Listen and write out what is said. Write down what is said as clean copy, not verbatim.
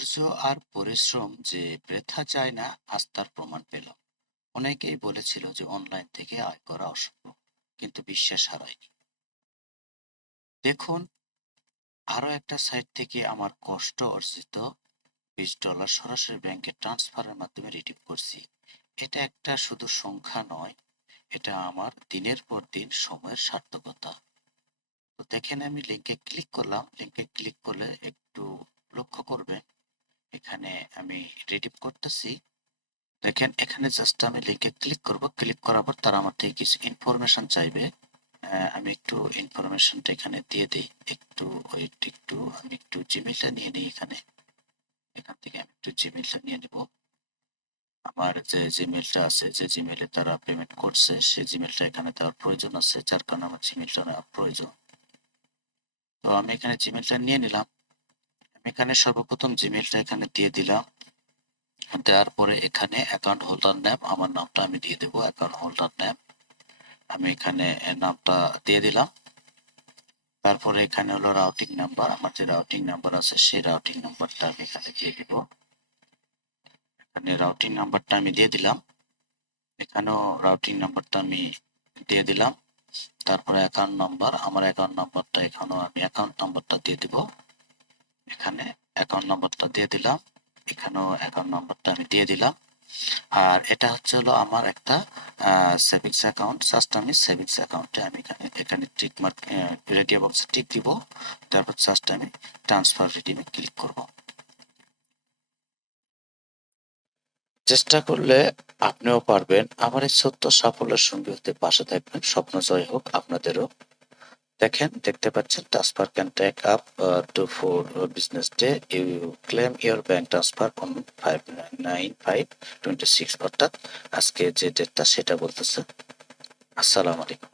ধৈর্য আর পরিশ্রম যে বৃথা যায় না, আজ তার প্রমাণ পেলাম। অনেকেই বলেছিল যে অনলাইন থেকে আয় করা অসম্ভব, কিন্তু বিশ্বাস হারায়নি। দেখুন, আরো একটা সাইট থেকে আমার কষ্ট অর্জিত $20 সরাসরি ব্যাংকে ট্রান্সফারের মাধ্যমে রিডিম করছি। এটা একটা শুধু সংখ্যা নয়, এটা আমার দিনের পর দিন সময়ের সার্থকতা। তো দেখেন, আমি লিঙ্কে ক্লিক করলাম। লিঙ্কে ক্লিক করলে একটু লক্ষ্য করবেন, এখানে আমি রিডিম করতেছি। দেখেন, এখানে জাস্ট আমি লিঙ্কে ক্লিক করব। ক্লিক করার পর তারা আমার থেকে কিছু ইনফরমেশন চাইবে। আমি একটু ইনফরমেশনটা এখানে দিয়ে দিই। একটু ওয়েট, একটু আমি একটু জিমেইলটা নিয়ে নিই। এখান থেকে আমি একটু জিমেইলটা নিয়ে নিব। আমার যে জিমেইলটা আছে, যে জিমেইলে তারা পেমেন্ট করছে, সেই জিমেইলটা এখানে দেওয়ার প্রয়োজন আছে, যার কারণে আমার জিমেইলটা নেওয়ার প্রয়োজন। তো আমি এখানে জিমেইলটা নিয়ে নিলাম। আমি এখানে সর্বপ্রথম জিমেইলটা এখানে দিয়ে দিলাম। দেওয়ার পরে এখানে অ্যাকাউন্ট হোল্ডার নেম, আমার নামটা আমি দিয়ে দেবো, অ্যাকাউন্ট হোল্ডার নেম। আমি এখানে নামটা দিয়ে দিলাম। তারপরে এখানে হলো রাউটিং নাম্বার, আমার যে রাউটিং নাম্বার আছে সেই রাউটিং নাম্বারটা আমি এখানে দিয়ে দিব। এখানে রাউটিং নাম্বারটা আমি দিয়ে দিলাম। এখানেও রাউটিং নাম্বারটা আমি দিয়ে দিলাম। তারপরে অ্যাকাউন্ট নাম্বার, আমার অ্যাকাউন্ট নাম্বারটা এখানেও আমি অ্যাকাউন্ট নাম্বারটা দিয়ে দিব। এখানে অ্যাকাউন্ট নাম্বারটা দিয়ে দিলাম। এখানেও অ্যাকাউন্ট নাম্বারটা আমি দিয়ে দিলাম। আর এটা হচ্ছে হলো আমার একটা সেভিংস অ্যাকাউন্ট। জাস্ট আমি সেভিংস অ্যাকাউন্টে আমি এখানে টিক মার্ক, রেডিও বক্সে টিক দিব। তারপর জাস্ট আমি ট্রান্সফার রিডিমে ক্লিক করব। চেষ্টা করলে আপনিও পারবেন। আমার এই ছোট্ট সাফল্যের সঙ্গী হতে পাশে থাকবেন। স্বপ্ন জয় হোক আপনাদেরও। দেখেন, দেখতে পাচ্ছেন, transfer can take up to 4 business day. You claim your bank transfer on 5/9/5/26, অর্থাৎ আজকে যে ডেটটা সেটা বলতেছে। আসসালামু আলাইকুম।